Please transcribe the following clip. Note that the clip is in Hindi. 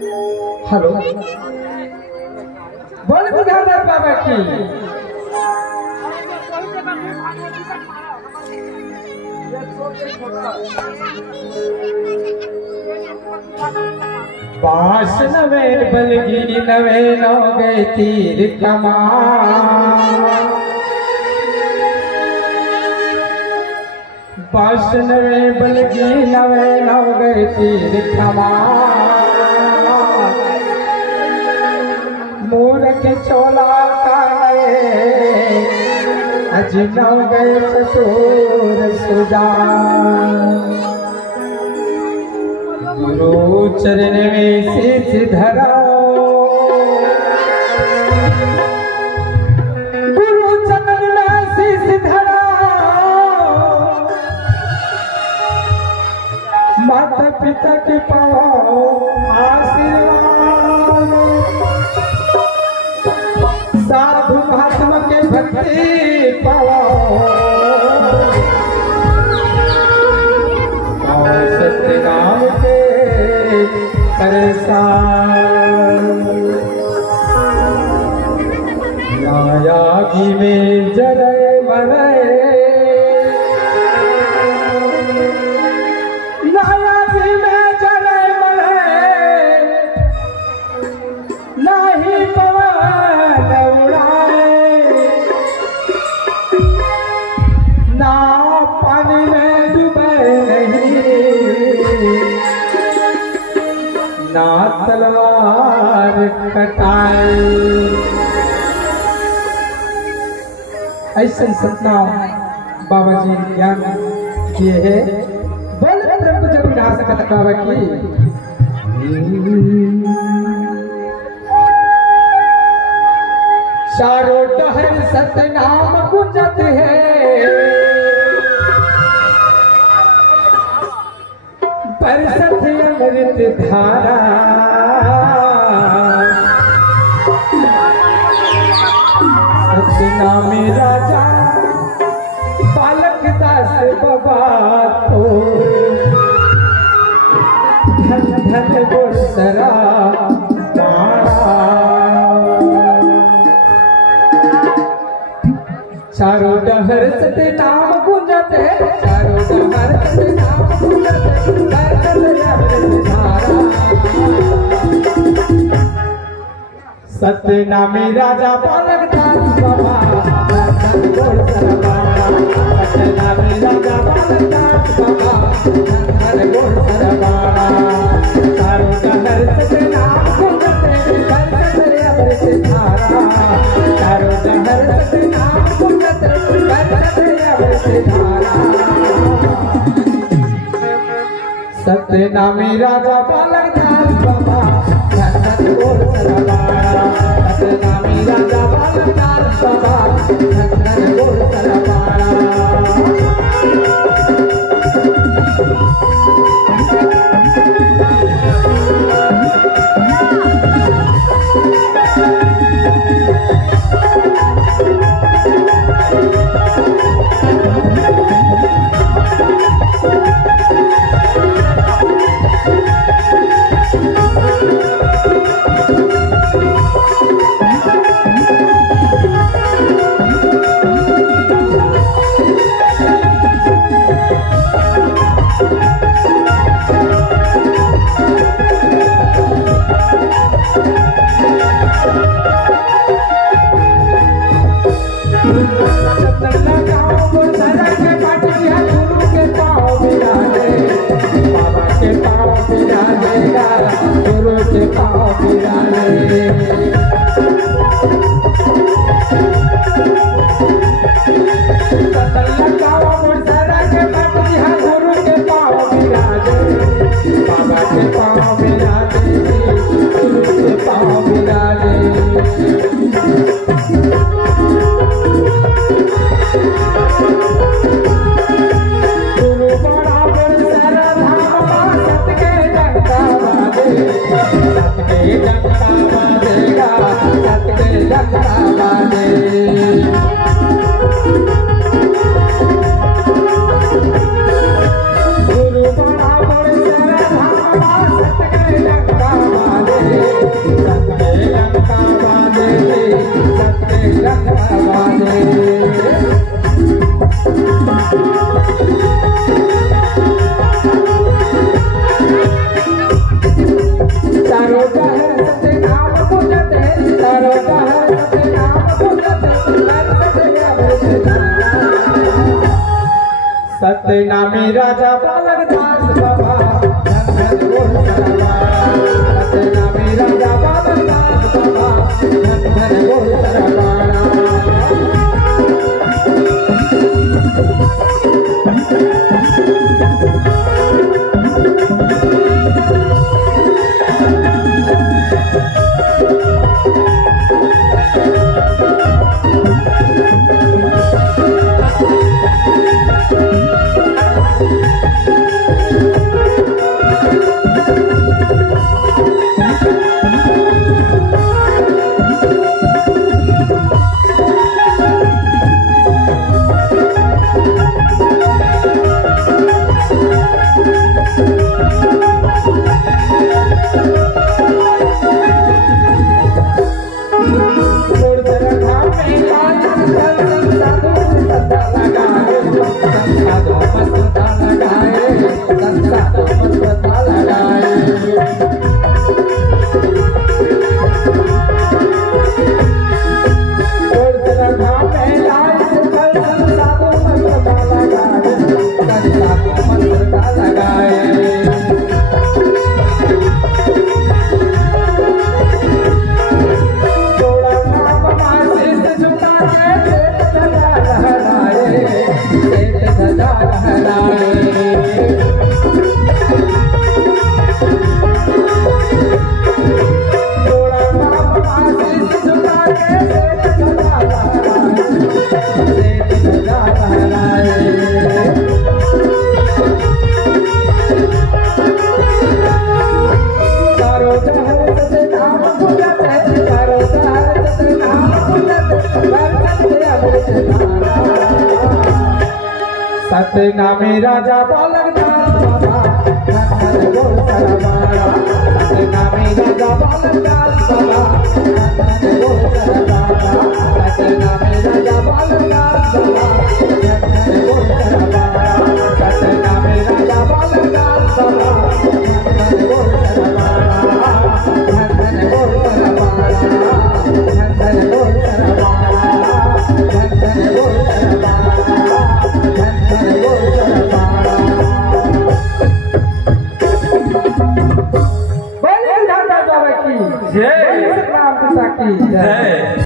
हेलो, बोल बुझादार बाबा की बास नवे बलगी नवे नौ गए तीर कमान, बास नवे बलगी नवे नौ गए तीर कमान, मोर के चोला काले अज नौ गए चतुर सुजान, गुरु चरण में शीश धराओ, गुरु चरण में शीश धराओ, माता पिता के पाओ आशीर्वाद, साधु महात्मा के भक्ति पाओ, सत्य नाम के परेशान, मायावी में जरे मरे, मायावी में जरे मरे, नहीं पवन उड़ाए, ना पानी में डूबे नहीं, ना तलवार कटाए। ऐसे सतनाम बाबा जी ने ज्ञान किए हैं। बोल ब्रह्म जब विनाश कथा की चारों डहर सतनाम गुंजत है, बरसत अमृत धारा, सतनाम राजा बालक दास बाबा तो, धन धन गुरसरा चारों डहर सतनाम गुंजत है, चारों डहर सतनाम गुंजत है, बरसत अमृत धारा, सतनामी राजा बालक दास बाबा धन गुरसरा, सतनामी राजा बालक दास बाबा धन गुरसरा, चारों डहर सतनाम गुंजत है, बरसत अमृत धारा, चारों डहर सतनाम गुंजत है, बरसत अमृत धारा, सतनामी राजा बालक दास बाबा धन गुरसरा, सतनामी राजा बालक दास बाबा धन गुरसरा, ये जनता राजा बालक दास बाबा धन धन बोल सरबाड़ा सतनामी राजा बालक दास बाबा धन धन बोल सरबाड़ा सतनामी राजा बालक दास बाबा धन धन बोल सरबाड़ा सतनामी राजा बालक दास बाबा धन धन बोल सरबाड़ा सतनामी राजा बालक दास बाबा धन धन बोल सरबाड़ा सतनामी राजा बालक दास बाबा धन धन बोल सरबाड़ा धन धन बोल सरबाड़ा धन धन बोल सरबाड़ा धन धन बोल सरबाड़ा जय राम पिता की जय।